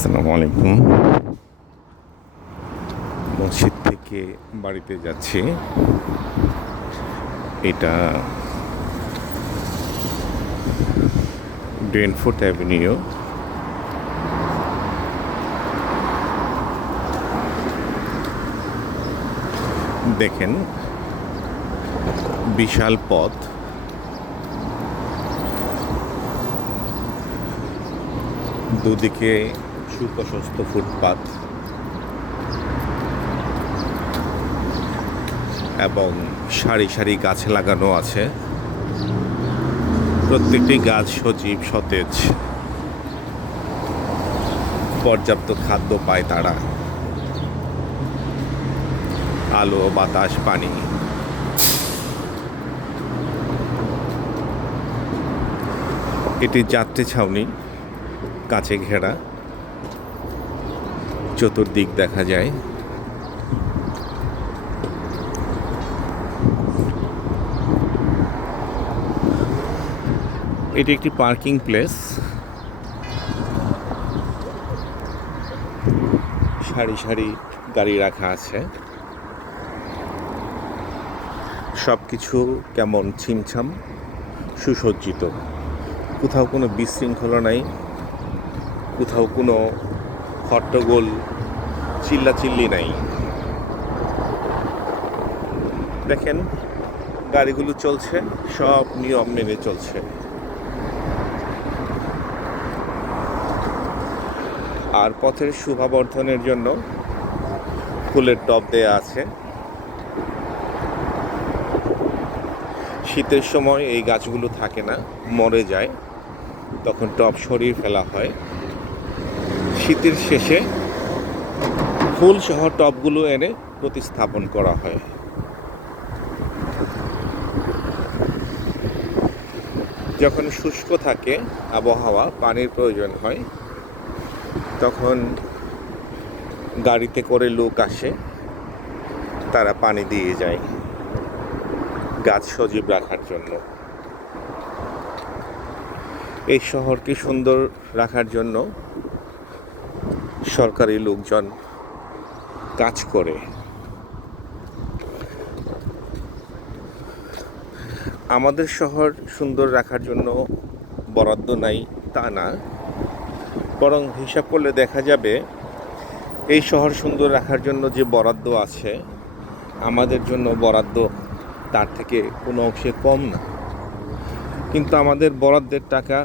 আসসালামু আলাইকুম। মসজিদ থেকে বাড়িতে যাচ্ছি। এটা ডেনফোর্থ অ্যাভিনিউ। দেখেন বিশাল পথ, দুদিকে সুপ্রশস্ত ফুটপাত এবং সারি সারি গাছ লাগানো আছে। প্রত্যেকটি গাছ সজীব সতেজ, পর্যাপ্ত খাদ্য পায় তারা, আলো বাতাস পানি। এটি যাত্রী ছাউনি, কাছে ঘেরা, চতুর্দিক দেখা যায়। এটি একটি পার্কিং প্লেস। সারি সারি গাড়ি রাখা আছে। সব কিছু কেমন ছিমছাম, সুসজ্জিত। কোথাও কোনো বিশৃঙ্খলা নাই, কোথাও কোনো হট্টগোল চিল্লাচিল্লি নাই। দেখেন গাড়িগুলো চলছে, সব নিয়ম মেনে চলছে। আর পথের শোভাবর্ধনের জন্য ফুলের টব দেয়া আছে। শীতের সময় এই গাছগুলো থাকে না, মরে যায়, তখন টব সরিয়ে ফেলা হয়। শীতের শেষে ফুল সহ টবগুলো এনে প্রতিস্থাপন করা হয়। যখন শুষ্ক থাকে আবহাওয়া, পানির প্রয়োজন হয়, তখন গাড়িতে করে লোক আসে, তারা পানি দিয়ে যায় গাছ সজীব রাখার জন্য। এই শহরকে সুন্দর রাখার জন্য সরকারি লোকজন কাজ করে। আমাদের শহর সুন্দর রাখার জন্য বরাদ্দ নাই তা না, বরং হিসাব করলে দেখা যাবে এই শহর সুন্দর রাখার জন্য যে বরাদ্দ আছে, আমাদের জন্য বরাদ্দ তার থেকে কোনো অংশে কম না। কিন্তু আমাদের বরাদ্দের টাকা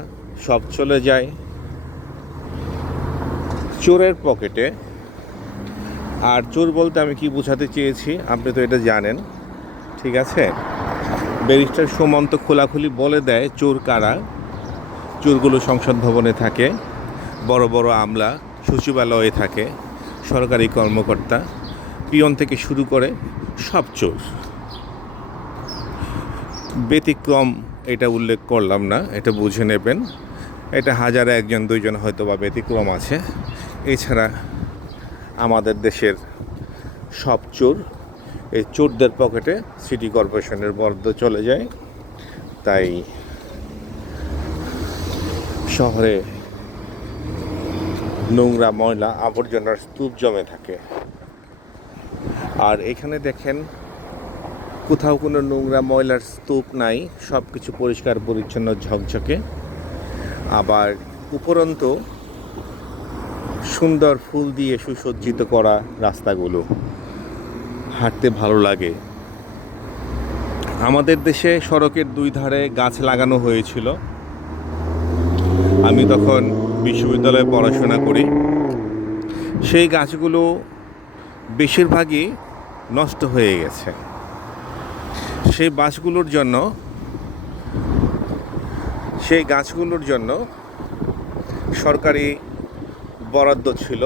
সব চলে যায় চোরের পকেটে। আর চোর বলতে আমি কি বোঝাতে চেয়েছি আপনি তো এটা জানেন, ঠিক আছে? ব্যারিস্টার সুমন্ত খোলাখুলি বলে দেয় চোর কারা। চোরগুলো সংসদ ভবনে থাকে, বড় বড় আমলা সচিবালয়ে থাকে, সরকারি কর্মকর্তা, পিয়ন থেকে শুরু করে সব চোর। ব্যতিক্রম এটা উল্লেখ করলাম না, এটা বুঝে নেবেন। এটা হাজারে একজন দুইজন হয়তো বা ব্যতিক্রম আছে, এছাড়া আমাদের দেশের সব চোর। এই চোরদের পকেটে সিটি কর্পোরেশনের বরাদ্দ চলে যায়, তাই শহরে নোংরা ময়লা আবর্জনার স্তূপ জমে থাকে। আর এখানে দেখেন কোথাও কোনো নোংরা ময়লার স্তূপ নাই, সব কিছু পরিষ্কার পরিচ্ছন্ন ঝকঝকে। আবার উপরন্তু সুন্দর ফুল দিয়ে সুসজ্জিত করা রাস্তাগুলো, হাঁটতে ভালো লাগে। আমাদের দেশে সড়কের দুই ধারে গাছ লাগানো হয়েছিল। আমি তখন বিশ্ববিদ্যালয়ে পড়াশোনা করি। সেই গাছগুলো বেশিরভাগই নষ্ট হয়ে গেছে। সেই গাছগুলোর জন্য সরকারি বরাদ্দ ছিল,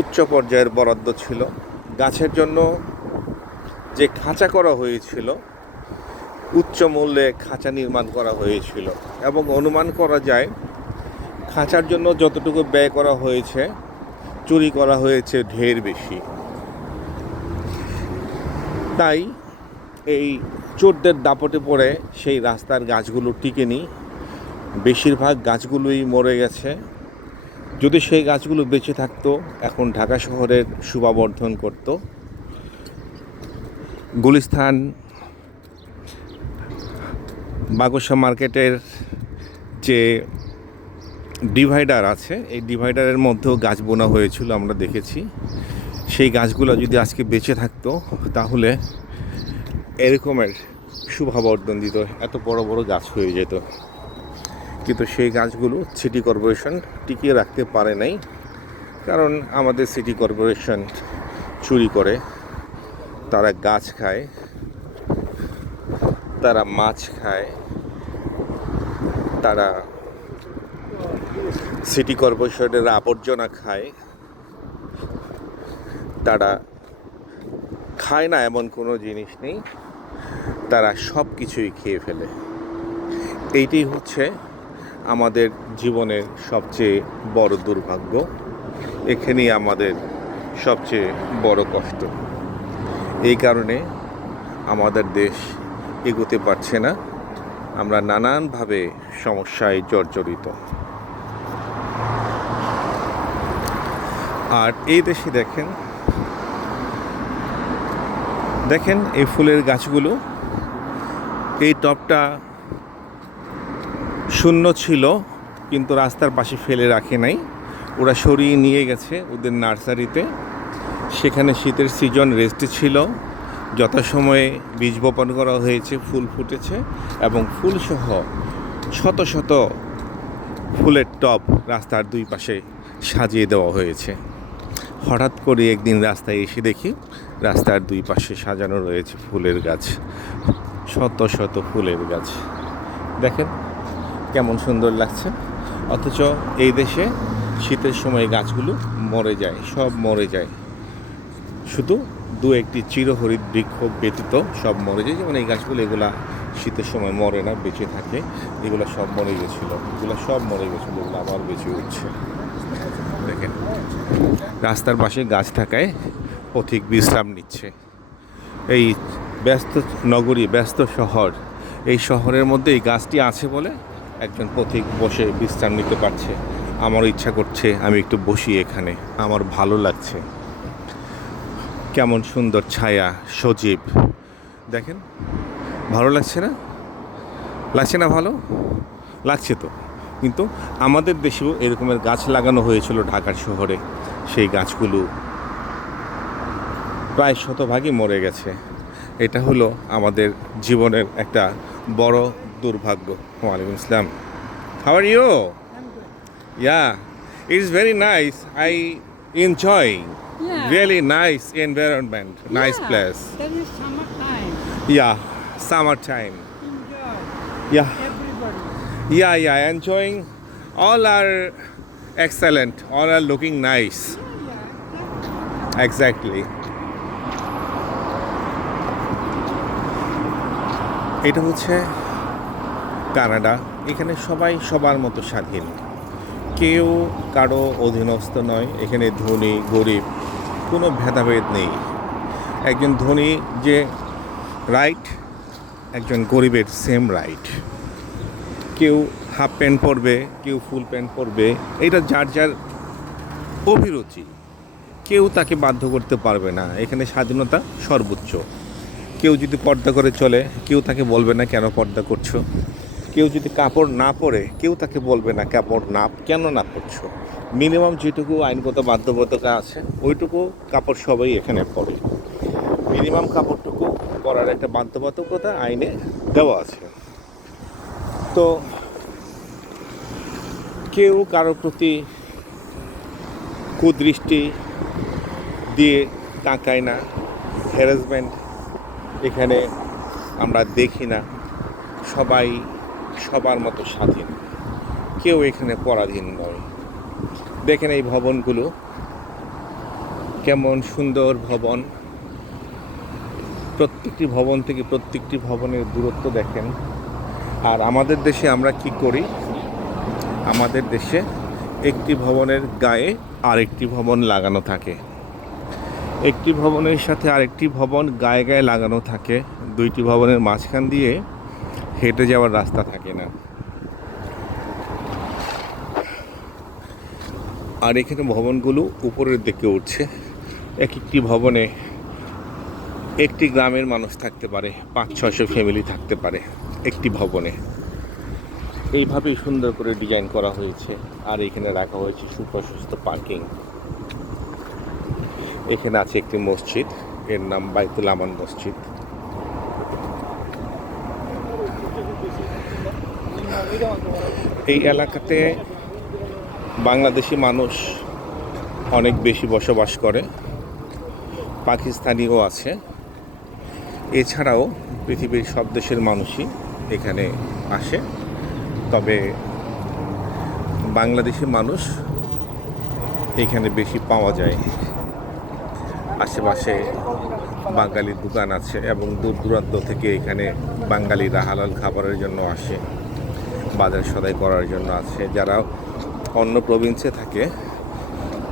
উচ্চ পর্যায়ের বরাদ্দ ছিল। গাছের জন্য যে খাঁচা করা হয়েছিল, উচ্চ মূল্যে খাঁচা নির্মাণ করা হয়েছিল, এবং অনুমান করা যায় খাঁচার জন্য যতটুকু ব্যয় করা হয়েছে, চুরি করা হয়েছে ঢের বেশি। তাই এই চোরদের দাপটে পড়ে সেই রাস্তার গাছগুলো টিকেনি, বেশিরভাগ গাছগুলোই মরে গেছে। যদি সেই গাছগুলো বেঁচে থাকতো, এখন ঢাকা শহরের শোভাবর্ধন করত। গুলিস্তান বাগসা মার্কেটের যে ডিভাইডার আছে, এই ডিভাইডারের মধ্যেও গাছ বোনা হয়েছিল, আমরা দেখেছি। সেই গাছগুলো যদি আজকে বেঁচে থাকতো, তাহলে এরকমের শোভাবর্ধন দিত, এত বড় বড় গাছ হয়ে যেত। কিন্তু সেই গাছগুলো সিটি কর্পোরেশন টিকিয়ে রাখতে পারে নাই, কারণ আমাদের সিটি কর্পোরেশন চুরি করে, তারা গাছ খায়, তারা মাছ খায়, তারা সিটি কর্পোরেশনের আবর্জনা খায়। তারা খায় না এমন কোনো জিনিস নেই, তারা সব কিছুই খেয়ে ফেলে। এইটাই হচ্ছে আমাদের জীবনের সবচেয়ে বড় দুর্ভাগ্য, এখানেই আমাদের সবচেয়ে বড় কষ্ট। এই কারণে আমাদের দেশ এগোতে পারছে না, আমরা নানানভাবে সমস্যায় জর্জরিত। আর এই দেশে দেখেন এই ফুলের গাছগুলো, এই টবটা শূন্য ছিল, কিন্তু রাস্তার পাশে ফেলে রাখে নাই, ওরা সরিয়ে নিয়ে গেছে ওদের নার্সারিতে। সেখানে শীতের সিজন রেস্টে ছিল, যথাসময়ে বীজ বপন করা হয়েছে, ফুল ফুটেছে, এবং ফুলসহ শত শত ফুলের টব রাস্তার দুই পাশে সাজিয়ে দেওয়া হয়েছে। হঠাৎ করে একদিন রাস্তায় এসে দেখি রাস্তার দুই পাশে সাজানো রয়েছে ফুলের গাছ, শত শত ফুলের গাছ। দেখেন কেমন সুন্দর লাগছে। অথচ এই দেশে শীতের সময় গাছগুলো মরে যায়, সব মরে যায়, শুধু দু একটি চিরহরিৎ বৃক্ষ ব্যতীত সব মরে যায়। যেমন এই গাছগুলো, এগুলা শীতের সময় মরে না, বেঁচে থাকে। এগুলো সব মরে গেছিলো, এগুলো সব মরে গেছিলো, এগুলো আবার বেঁচে উঠছে। দেখেন রাস্তার পাশে গাছ থাকায় পথিক বিশ্রাম নিচ্ছে। এই ব্যস্ত নগরী, ব্যস্ত শহর, এই শহরের মধ্যে এই গাছটি আছে বলে একজন পথিক বসে বিশ্রাম নিতে পারছে। আমার ইচ্ছা করছে আমি একটু বসি এখানে, আমার ভালো লাগছে। কেমন সুন্দর ছায়া, সজীব। দেখেন ভালো লাগছে না? লাগছে না? ভালো লাগছে তো। কিন্তু আমাদের দেশেও এরকমের গাছ লাগানো হয়েছিল ঢাকার শহরে, সেই গাছগুলো প্রায় শতভাগই মরে গেছে। এটা হলো আমাদের জীবনের একটা বড় দুর্ভাগ্য। ওয়ালাইকুম আসসালাম। How are you? Yeah, it is very nice, I enjoy. Yeah. Really nice environment, nice place. That is summertime. Yeah, summertime. Enjoy. Yeah, Everybody. yeah, enjoying. All are excellent, all are looking nice. Yeah. Exactly. এটা হচ্ছে Canada. এখানে সবাই সবার মতো স্বাধীন, কেউ কারো অধীনস্থ নয়। এখানে ধনী গরিব কোনো ভেদাভেদ নেই। একজন ধনী যে রাইট, একজন গরিবের সেম রাইট। কেউ হাফ প্যান্ট পরবে, কেউ ফুল প্যান্ট পরবে, এটা যার যার অভিরুচি, কেউ তাকে বাধ্য করতে পারবে না। এখানে স্বাধীনতা সর্বোচ্চ। কেউ যদি পর্দা করে চলে, কেউ তাকে বলবে না কেন পর্দা করছো। কেউ যদি কাপড় না পরে, কেউ তাকে বলবে না কাপড় না কেন না পরছো। মিনিমাম যেটুকু আইনগত বাধ্যবাধকতা আছে, ওইটুকু কাপড় সবাই এখানে পরে। মিনিমাম কাপড়টুকু পরার একটা বাধ্যবাধকতা আইনে দেওয়া আছে। তো কেউ কারোর প্রতি কুদৃষ্টি দিয়ে তাকায় না, হ্যারাসমেন্ট এখানে আমরা দেখি না। সবাই সবার মতো স্বাধীন, কেউ এখানে পরাধীন নয়। দেখেন এই ভবনগুলো কেমন সুন্দর ভবন, প্রত্যেকটি ভবন থেকে প্রত্যেকটি ভবনের দূরত্ব দেখেন। আর আমাদের দেশে আমরা কি করি? আমাদের দেশে একটি ভবনের গায়ে আরেকটি ভবন লাগানো থাকে, একটি ভবনের সাথে আরেকটি ভবন গায়ে গায়ে লাগানো থাকে। দুইটি ভবনের মাঝখান দিয়ে হেঁটে যাওয়ার রাস্তা থাকে না। আর এখানে ভবনগুলো উপরের দিকে উঠছে। এক একটি ভবনে একটি গ্রামের মানুষ থাকতে পারে, 500-600 ফ্যামিলি থাকতে পারে একটি ভবনে। এইভাবেই সুন্দর করে ডিজাইন করা হয়েছে। আর এখানে রাখা হয়েছে সুপ্রশস্ত পার্কিং। এখানে আছে একটি মসজিদ, এর নাম বাইতুল আমান মসজিদ। এই এলাকাতে বাংলাদেশি মানুষ অনেক বেশি বসবাস করে, পাকিস্তানিও আছে। এছাড়াও পৃথিবীর সব দেশের মানুষই এখানে আসে, তবে বাংলাদেশি মানুষ এখানে বেশি পাওয়া যায়। আশেপাশে বাঙালি দোকান আছে এবং দূর দূরান্ত থেকে এখানে বাঙালিরা হালাল খাবারের জন্য আসে, বাজার সদাই করার জন্য আছে। যারা অন্য প্রভিন্সে থাকে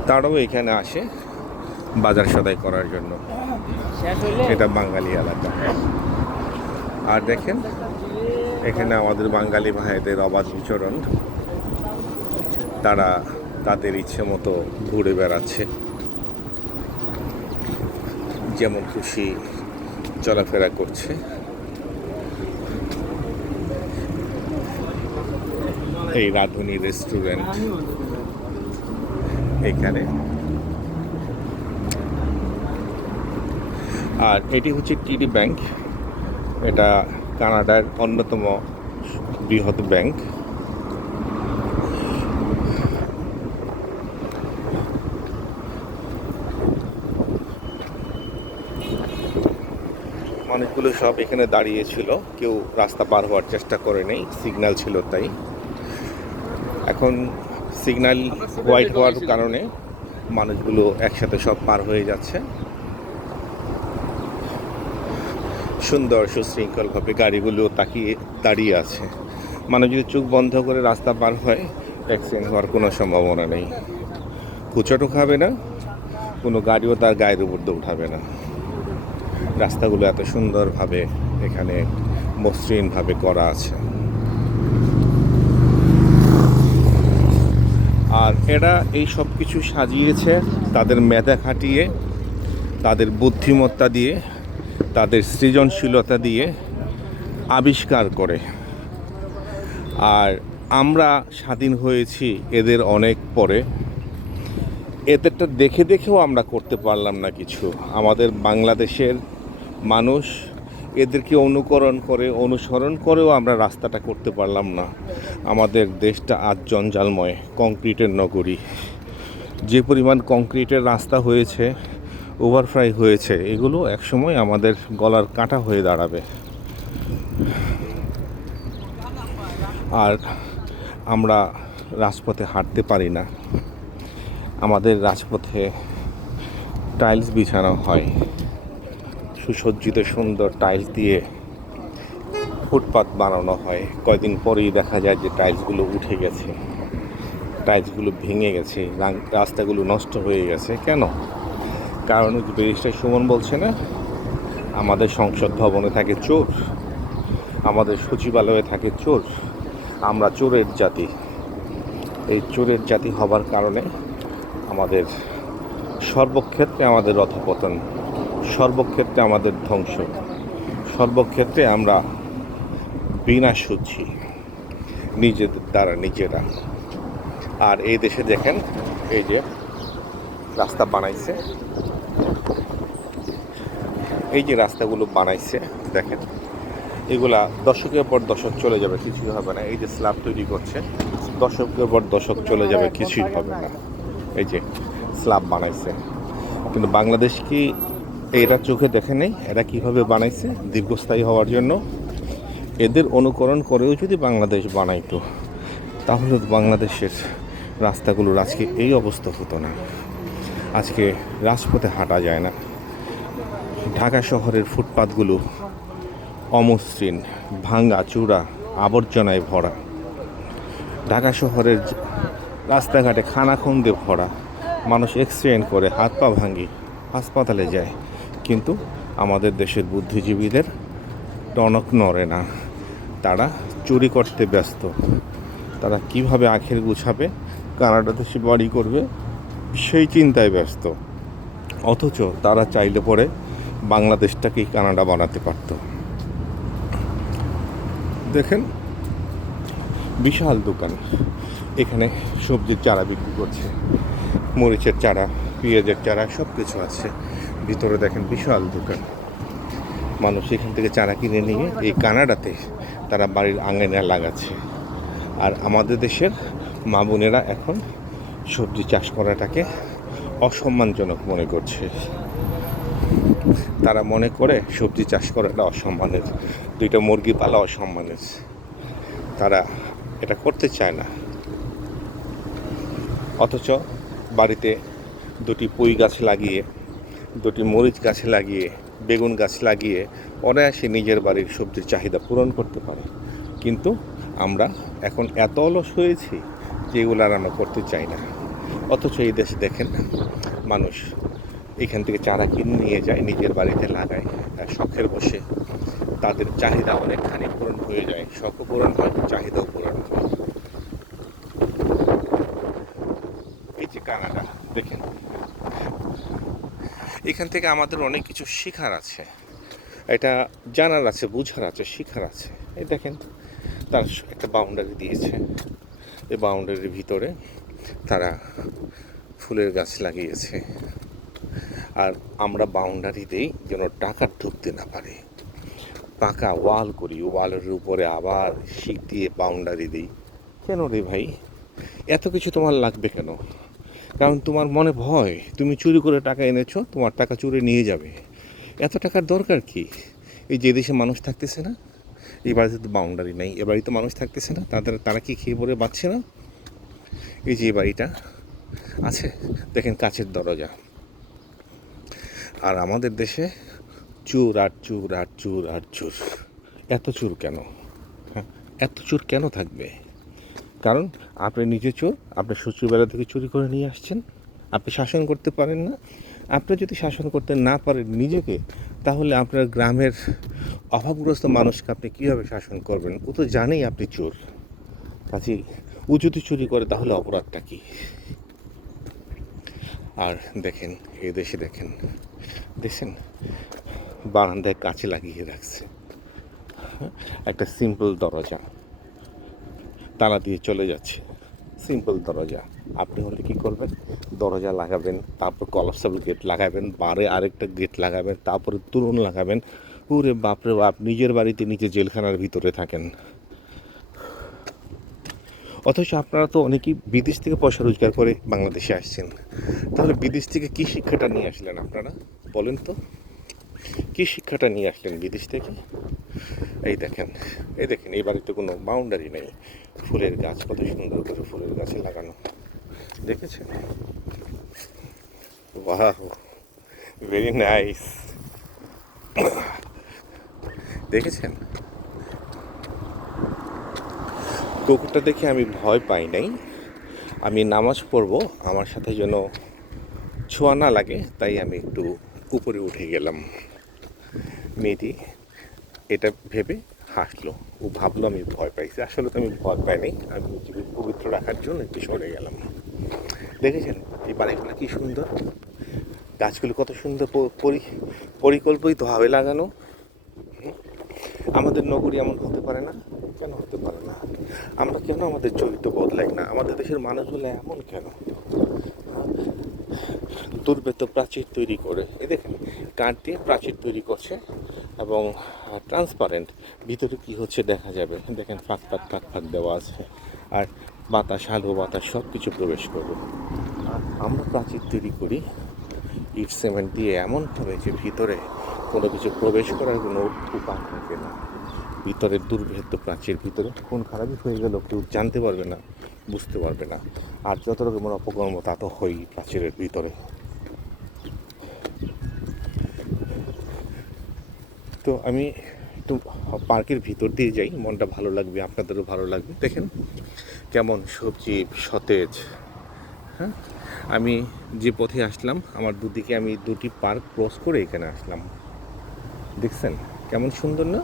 তারাও এখানে আসে বাজার সদাই করার জন্য। এটা বাঙালি এলাকা। আর দেখেন এখানে আমাদের বাঙালি ভাইদের অবাধ বিচরণ, তারা তাদের ইচ্ছে মতো ঘুরে বেড়াচ্ছে, যেমন খুশি চলাফেরা করছে। এই রাঁধুনি রেস্টুরেন্ট এখানে। আর এটি হচ্ছে টিডি ব্যাংক, এটা কানাডার অন্যতম বৃহৎ ব্যাংক। মানুষগুলো সব এখানে দাঁড়িয়েছিল, কেউ রাস্তা পার হওয়ার চেষ্টা করে নেই, সিগন্যাল ছিল তাই। এখন সিগন্যাল হোয়াইট হওয়ার কারণে মানুষগুলো একসাথে সব পার হয়ে যাচ্ছে। সুন্দর সুশৃঙ্খলভাবে গাড়িগুলো তাকিয়ে দাঁড়িয়ে আছে। মানুষ যদি চোখ বন্ধ করে রাস্তা পার হয়, অ্যাক্সিডেন্ট হওয়ার কোনো সম্ভাবনা নেই। কুচটও খাবে না, কোনো গাড়িও তার গায়ের উপর দিয়ে উঠাবে না। রাস্তাগুলো এত সুন্দরভাবে এখানে মসৃণভাবে করা আছে। আর এরা এই সব কিছু সাজিয়েছে তাদের মেধা খাটিয়ে, তাদের বুদ্ধিমত্তা দিয়ে, তাদের সৃজনশীলতা দিয়ে আবিষ্কার করে। আর আমরা স্বাধীন হয়েছি এদের অনেক পরে। এদেরটা দেখে দেখেও আমরা করতে পারলাম না কিছু। আমাদের বাংলাদেশের মানুষ এদেরকে অনুকরণ করে, অনুসরণ করেও আমরা রাস্তাটা করতে পারলাম না। আমাদের দেশটা আজ জঞ্জালময়, কংক্রিটের নগরী। যে পরিমাণ কংক্রিটের রাস্তা হয়েছে, ওভারফ্লাই হয়েছে, এগুলো একসময় আমাদের গলার কাঁটা হয়ে দাঁড়াবে। আর আমরা রাজপথে হাঁটতে পারি না। আমাদের রাজপথে টাইলস বিছানো হয়, সুসজ্জিত সুন্দর টাইলস দিয়ে ফুটপাত বানানো হয়। কয়দিন পরেই দেখা যায় যে টাইলসগুলো উঠে গেছে, টাইলসগুলো ভেঙে গেছে, রাস্তাগুলো নষ্ট হয়ে গেছে। কেন? কারণ ব্যারিস্টার সুমন বলছে না, আমাদের সংসদ ভবনে থাকে চোর, আমাদের সচিবালয়ে থাকে চোর, আমরা চোরের জাতি। এই চোরের জাতি হবার কারণে আমাদের সর্বক্ষেত্রে আমাদের অধঃপতন, সর্বক্ষেত্রে আমাদের ধ্বংস, সর্বক্ষেত্রে আমরা বিনাশ হচ্ছি নিজেদের দ্বারা নিজেরা। আর এই দেশে দেখেন, এই যে রাস্তা বানাইছে, এই যে রাস্তাগুলো বানাইছে দেখেন, এগুলা দশকের পর দশক চলে যাবে, কিছুই হবে না। এই যে স্ল্যাব তৈরি করছে, দশকের পর দশক চলে যাবে, কিছুই হবে না। এই যে স্ল্যাব বানাইছে, কিন্তু বাংলাদেশ কি এরা চোখে দেখে নেই এরা কিভাবে বানাইছে দীর্ঘস্থায়ী হওয়ার জন্য? এদের অনুকরণ করেও যদি বাংলাদেশ বানাইতো, তাহলে বাংলাদেশের রাস্তাগুলোর আজকে এই অবস্থা হতো না। আজকে রাজপথে হাঁটা যায় না। ঢাকা শহরের ফুটপাতগুলো অমসৃণ, ভাঙ্গা চূড়া, আবর্জনায় ভরা। ঢাকা শহরের রাস্তাঘাটে খানাখন্দে ভরা। মানুষ অ্যাক্সিডেন্ট করে, হাত পা ভাঙি, হাসপাতালে যায়। কিন্তু আমাদের দেশের বুদ্ধিজীবীদের টনক নড়ে না, তারা চুরি করতে ব্যস্ত। তারা কিভাবে আখের গুছাবে কানাডাতে সে বাড়ি করবে সেই চিন্তায় ব্যস্ত, অথচ তারা চাইলে পরে বাংলাদেশটাকেই কানাডা বানাতে পারত। দেখেন বিশাল দোকান, এখানে সবজির চারা বিক্রি করছে, মরিচের চারা, পেঁয়াজের চারা, সব কিছু আছে ভিতরে। দেখেন বিশাল দোকান, মানুষ এখান থেকে চারা কিনে নিয়ে এই কানাডাতে তারা বাড়ির আঙিনায় লাগাচ্ছে। আর আমাদের দেশের মা বোনেরা এখন সবজি চাষ করাটাকে অসম্মানজনক মনে করছে। তারা মনে করে সবজি চাষ করাটা অসম্মানের, দুইটা মুরগি পালা অসম্মানের, তারা এটা করতে চায় না। অথচ বাড়িতে দুটি পুঁই গাছ লাগিয়ে, দুটি মরিচ গাছ লাগিয়ে, বেগুন গাছ লাগিয়ে অনায়াসে নিজের বাড়ির সবজির চাহিদা পূরণ করতে পারে। কিন্তু আমরা এখন এত অলস হয়েছি যে এগুলো আর আমরা করতে চাই না। অথচ এই দেশে দেখেন মানুষ এখান থেকে চারা কিনে নিয়ে যায়, নিজের বাড়িতে লাগায়, আর শখের বসে তাদের চাহিদা অনেকখানি পূরণ হয়ে যায়। শখও পূরণ হয়, চাহিদাও পূরণ হয়। এই যে কানাডা দেখেন, এখান থেকে আমাদের অনেক কিছু শেখার আছে, এটা জানার আছে, বুঝার আছে, শেখার আছে। এই দেখেন তার একটা বাউন্ডারি দিয়েছে, এই বাউন্ডারির ভিতরে তারা ফুলের গাছ লাগিয়েছে। আর আমরা বাউন্ডারি দিই যেন ডাকাত ঢুকতে না পারে, পাকা ওয়াল করি, ওয়ালের উপরে আবার শিক দিয়ে বাউন্ডারি দিই। কেন রে ভাই, এত কিছু তোমার লাগবে কেন? কারণ তোমার মনে ভয়, তুমি চুরি করে টাকা এনেছো, তোমার টাকা চুরি নিয়ে যাবে। এত টাকার দরকার কি? এই যে দেশে মানুষ থাকতেছে না, এই বাড়িতে তো বাউন্ডারি নেই, এ বাড়িতে মানুষ থাকতেছে না, তারা কি খেয়ে পড়ে বাঁচছে না? এই যে বাড়িটা আছে দেখেন, কাচের দরজা। আর আমাদের দেশে চুর আর চুর আর চুর আর চুর। এত চুর কেন? হ্যাঁ, এত চুর কেন থাকবে? কারণ আপনি নিজে চোর, আপনি শ্বশুরবেলা থেকে চুরি করে নিয়ে আসছেন, আপনি শাসন করতে পারেন না। আপনি যদি শাসন করতে না পারেন নিজেকে, তাহলে আপনার গ্রামের অভাবগ্রস্ত মানুষকে আপনি কীভাবে শাসন করবেন? ও তো জানেই আপনি চোর, কাজেই ও যদি চুরি করে তাহলে অপরাধটা কী? আর দেখেন এই দেশে দেখেন বারান্দায় কাঁচে লাগিয়ে রাখছে একটা সিম্পল দরজা, তালা দিয়ে চলে যাচ্ছে, সিম্পল দরজা। আপনি হলে কি করবেন? দরজা লাগাবেন, তারপর কলাপসেবল গেট লাগাবেন, বারে আরেকটা গেট লাগাবেন, তারপরে তোরণ লাগাবেন। ওরে বাপরে বাপ, নিজের বাড়িতে নিজে জেলখানার ভিতরে থাকেন। অথচ আপনারা তো অনেকেই বিদেশ থেকে পয়সা রোজগার করে বাংলাদেশে আসছেন। তাহলে বিদেশ থেকে কী শিক্ষাটা নিয়ে আসলেন আপনারা? বলেন তো, কী শিক্ষাটা নিয়ে আসলেন বিদেশ থেকে? এই দেখেন এই বাড়িতে কোনো বাউন্ডারি নেই, ফুলের গাছ কত সুন্দর করে ফুলের গাছে লাগানো, দেখেছেন? Wow, very nice. দেখেছেন? কুকুরটা দেখে আমি ভয় পাই নাই। আমি নামাজ পড়বো, আমার সাথে যেন ছোঁয়া না লাগে, তাই আমি একটু উপরে উঠে গেলাম। মেয়েটি এটা ভেবে হাসলো, ও ভাবলো আমি ভয় পাইছি। আসলে তো আমি ভয় পাইনি, আমি নিজেকে পবিত্র রাখার জন্য একটু সরে গেলাম। দেখেছেন এই বাড়িগুলো কি সুন্দর, গাছগুলো কত সুন্দর পরিকল্পিতভাবে লাগানো। আমাদের নগরী এমন হতে পারে না? কেন হতে পারে না? আমরা কেন আমাদের চরিত্র বদলাই না? আমাদের দেশের মানুষগুলো এমন কেন? দুর্বেদ্য প্রাচীর তৈরি করে, এ দেখেন কাঠ দিয়ে প্রাচীর তৈরি করছে এবং ট্রান্সপারেন্ট, ভিতরে কি হচ্ছে দেখা যাবে। দেখেন ফাঁক দেওয়া আছে, আর বাতাস, আলো বাতাস সব কিছু প্রবেশ করবে। আমরা প্রাচীর তৈরি করি ইট সিমেন্ট দিয়ে এমনভাবে যে ভিতরে কোনো কিছু প্রবেশ করার কোনো উপায় থাকে না। ভিতরের দুর্ভেদ্য প্রাচীর, ভিতরে কোন খারাপই হয়ে গেল কেউ জানতে পারবে না, বুঝতে পারবে না। আর যত রকমের অপকর্ম তা তো হয়ই প্রাচীরের ভিতরে। তো আমি একটু পার্কের ভিতর দিয়ে যাই, মনটা ভালো লাগবে, আপনাদেরও ভালো লাগবে। দেখেন কেমন সবজি সতেজ। হ্যাঁ, আমি যে পথে আসলাম, আমার দুদিকে আমি দুটি পার্ক ক্রস করে এখানে আসলাম। দেখছেন কেমন সুন্দর না?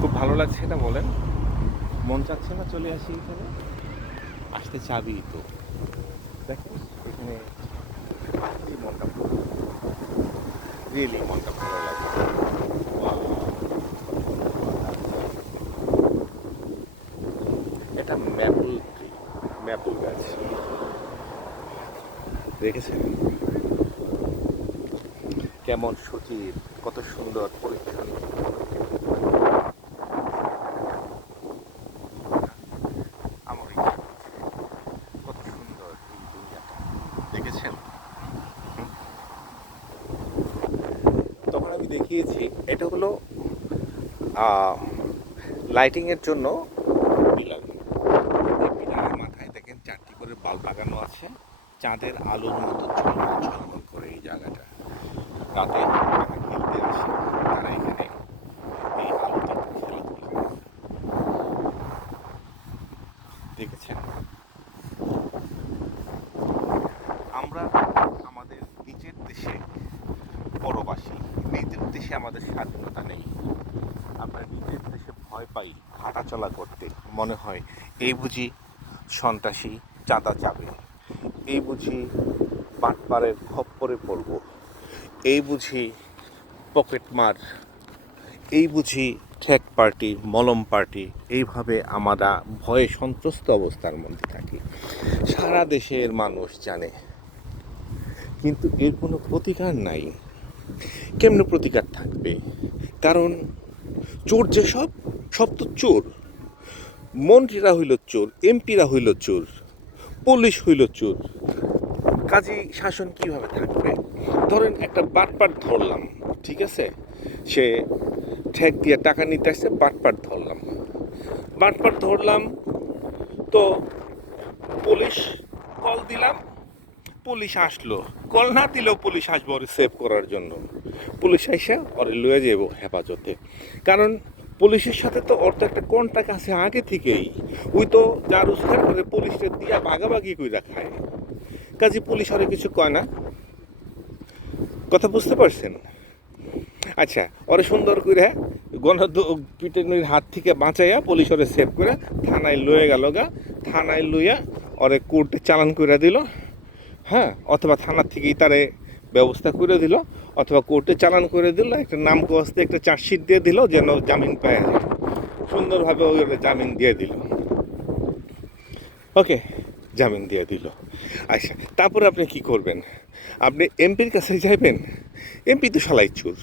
খুব ভালো লাগছে, এটা বলেন, মন চাচ্ছে না চলে আসি এখানে? আসতে চাবি তো। দেখেন এখানে আসলেই মনটা ভালো, রিয়েলি মনটা ভালো লাগে। Wow! এটা ম্যাপল ট্রি, ম্যাপল গাছ, দেখেছেন কেমন সজীব, কত সুন্দর পরিচ্ছন্ন। আমার ইচ্ছে করছে, কত সুন্দর এই দুনিয়াটা, দেখেছেন। তখন আমি দেখিয়েছি এটা হলো লাইটিংয়ের জন্য পিলার। এই পিলারের মাথায় দেখেন 4টি করে বাল্ব লাগানো আছে, চাঁদের আলোর মতো ঝলমল ঝলমল করে এই জায়গাটা। রাতে যারা খেলতে আসে তারা এখানে এই আলোতে খেলাধুলা করে। দেখেছেন, আমরা আমাদের নিজের দেশে পরবাসী, নিজের দেশে আমাদের স্বাধীনতা নেই। আমরা নিজের দেশে ভয় পাই হাঁটাচলা করতে, মনে হয় এই বুঝি সন্ত্রাসী চাঁদা যাবে, এই বুঝি বাটপাড়ের খপ্পরে পড়ব, এই বুঝি পকেটমার, এই বুঝি ঠেক পার্টি, মলম পার্টি। এইভাবে আমরা ভয়ে সন্ত্রস্ত অবস্থার মধ্যে থাকি, সারা দেশের মানুষ জানে, কিন্তু এর কোনো প্রতিকার নাই। কেমনে প্রতিকার থাকবে? কারণ চোর যে সব, সব তো চোর। মন্ত্রীরা হইল চোর, এমপিরা হইল চোর, পুলিশ হইল চোর। কাজেই শাসন কিভাবে থাকবে? ধরেন একটা বাটপাট ধরলাম, ঠিক আছে, সে ঠেক দিয়ে টাকা নিতে আসছে, বাটপাট ধরলাম, বাটপাট ধরলাম, তো পুলিশ কল দিলাম, পুলিশ আসলো। কল না দিলেও পুলিশ আসবো ওরে সেভ করার জন্য। পুলিশ আইসা ওরে লয়ে যাবো হেফাজতে। কারণ পুলিশের সাথে তো ওর তো একটা কন্ট্যাক্ট আছে আগে থেকেই। ওই তো যা রোজগার করে পুলিশের দিয়া ভাগাভাগি কইরা খায়। কাজে পুলিশ আরে কিছু কয় না। কথা বুঝতে পারছেন? আচ্ছা, ওরে সুন্দর করে পিটনির হাত থেকে বাঁচাইয়া পুলিশ ওরে সেভ করে থানায় লয়ে গেল গা। থানায় লইয়া ওরে কোর্টে চালান করে দিল, হ্যাঁ, অথবা থানার থেকেই তারে ব্যবস্থা করে দিল, অথবা কোর্টে চালান করে দিল, একটা নাম কস্তে একটা চার্জশিট দিয়ে দিল যেন জামিন পায় যায়। সুন্দরভাবে ওই জামিন দিয়ে দিল, ওকে, জামিন দিয়ে দিল। আচ্ছা, তারপরে আপনি কি করবেন? আপনি এমপির কাছে যাইবেন? এমপি তো শালাই চোর,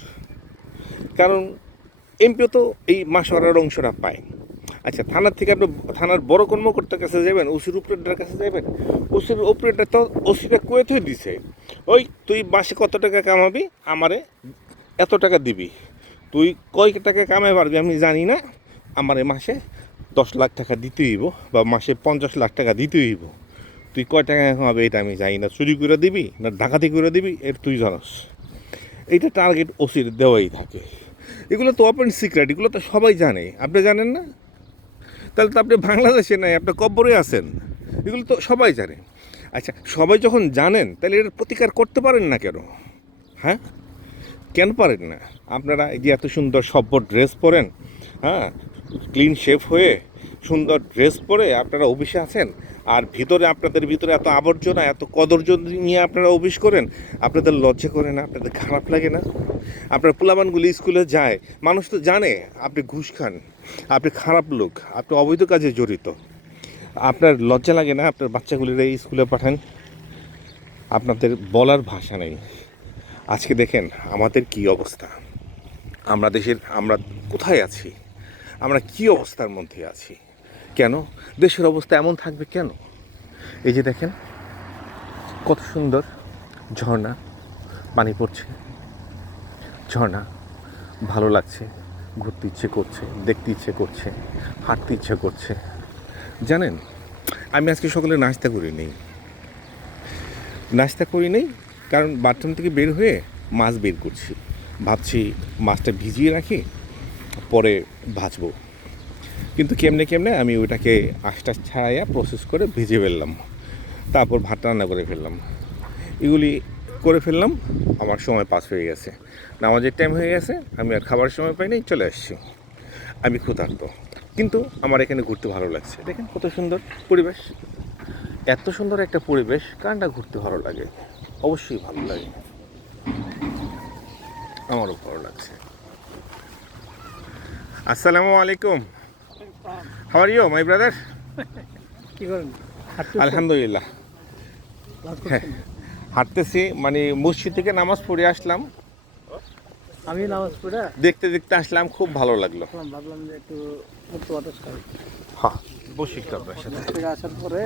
কারণ এমপিও তো এই মাসওয়ারার অংশটা পায়। আচ্ছা, থানার থেকে আপনি থানার বড় কর্মকর্তার কাছে যাবেন, ওসির উপরেটার কাছে যাবেন, ওসির উপরেটা তো ওসিটা কয়ে থয়ে দিছে, ওই তুই মাসে কত টাকা কামাবি, আমারে এত টাকা দিবি, তুই কয় টাকা কামাই পারবি আমি জানি না, আমারে মাসে 10 লাখ টাকা দিতে হইব, বা মাসে 50 লাখ টাকা দিতে হইব, তুই কয় টাকা কামাবি এটা আমি জানি না, চুরি করে দিবি না ডাকাতি করে দিবি এর তুই জানাস। এইটা টার্গেট ওসির দেওয়াই থাকে। এগুলো তো ওপেন সিক্রেট, এগুলো তো সবাই জানে, আপনি জানেন না? তাহলে তো আপনি বাংলাদেশে নাই, আপনি কব্বরে আছেন। এগুলো তো সবাই জানে। আচ্ছা, সবাই যখন জানেন তাহলে এর প্রতিকার করতে পারেন না কেন? হ্যাঁ, কেন পারেন না? আপনারা এই যে এত সুন্দর সভ্য ড্রেস পরেন, হ্যাঁ, ক্লিন শেভ হয়ে সুন্দর ড্রেস পরে আপনারা অফিসে আছেন, আর ভিতরে আপনাদের ভিতরে এত আবর্জনা, এত কদর্য নিয়ে আপনারা অফিস করেন, আপনাদের লজ্জা করে না? আপনাদের খারাপ লাগে না? আপনার পোলাপানগুলি স্কুলে যায়, মানুষ তো জানে আপনি ঘুষ খান, আপনি খারাপ লোক, আপনি অবৈধ কাজে জড়িত। আপনার লজ্জা লাগে না আপনার বাচ্চাগুলির এই স্কুলে পাঠান? আপনাদের বলার ভাষা নেই। আজকে দেখেন আমাদের কি অবস্থা, আমরা কোথায় আছি, আমরা কি অবস্থার মধ্যে আছি, কেন দেশের অবস্থা এমন থাকবে কেন? এই যে দেখেন কত সুন্দর ঝর্ণা, পানি পড়ছে, ঝর্ণা, ভালো লাগছে, ঘুরতে ইচ্ছে করছে, দেখতে ইচ্ছে করছে, হাঁটতে ইচ্ছে করছে। জানেন, আমি আজকে সকালে নাস্তা করি নেই, কারণ বাথরুম থেকে বের হয়ে মাছ বের করছি, ভাবছি মাছটা ভিজিয়ে রাখি পরে ভাজবো, কিন্তু কেমনে আমি ওইটাকে আঁশটা ছাড়াইয়া প্রসেস করে ভেজে ফেললাম, তারপর ভাত রান্না করে ফেললাম। এগুলি করে ফেললাম, আমার সময় পাস হয়ে গেছে, নামাজের টাইম হয়ে গেছে, আমি আর খাবার সময় পাই নাই, চলে আসছি। আমি ক্ষুধার্ত, কিন্তু আমার এখানে ঘুরতে ভালো লাগছে। দেখেন কত সুন্দর পরিবেশ। এত সুন্দর একটা পরিবেশ কার না ঘুরতে ভালো লাগে? অবশ্যই ভালো লাগে, আমারও ভালো লাগছে। আসসালামু আলাইকুম, how are you my brother? কি করেন? আলহামদুলিল্লাহ, হ্যাঁ হাঁটতেছি, মানে মসজিদ থেকে নামাজ পড়ে আসলাম, আমি নামাজ পড়ে দেখতে দেখতে আসলাম, খুব ভালো লাগলো। ভাবলাম যে একটু মুক্ত বাতাস খাই। হ্যাঁ, বসি একটু আপনার সাথে। থেকে আসার পরে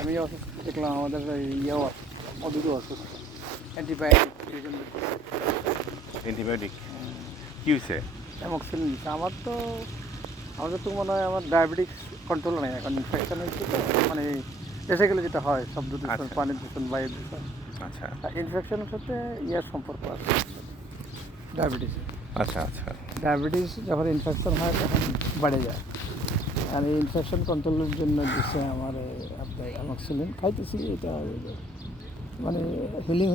আমি অসুস্থ দেখলাম, আমাদের ইয়েও মধুরও অসুস্থ, অ্যান্টিবায়োটিক অ্যান্টিবায়োটিক কি হয়েছে? অ্যামক্সিলিন দিচ্ছে। আমাদের তো মনে হয় আমার ডায়াবেটিক্স কন্ট্রোল নেই এখন, ইনফেকশন হয়েছে তো, মানে এসে গেলে যেটা হয় শব্দ দূষণ, আচ্ছা। পানির দূষণ, বায়ু দূষণ, আচ্ছা ইনফেকশনের সাথে ইয়ার সম্পর্ক আছে ডায়াবেটিস। আচ্ছা আচ্ছা। ডায়াবেটিস যখন ইনফেকশন হয় তখন বেড়ে যায়, আর এই ইনফেকশন কন্ট্রোলের জন্য দিচ্ছে আমার আপনার অ্যামক্সিলিন খাইতেছি। এটা মানে হিলিং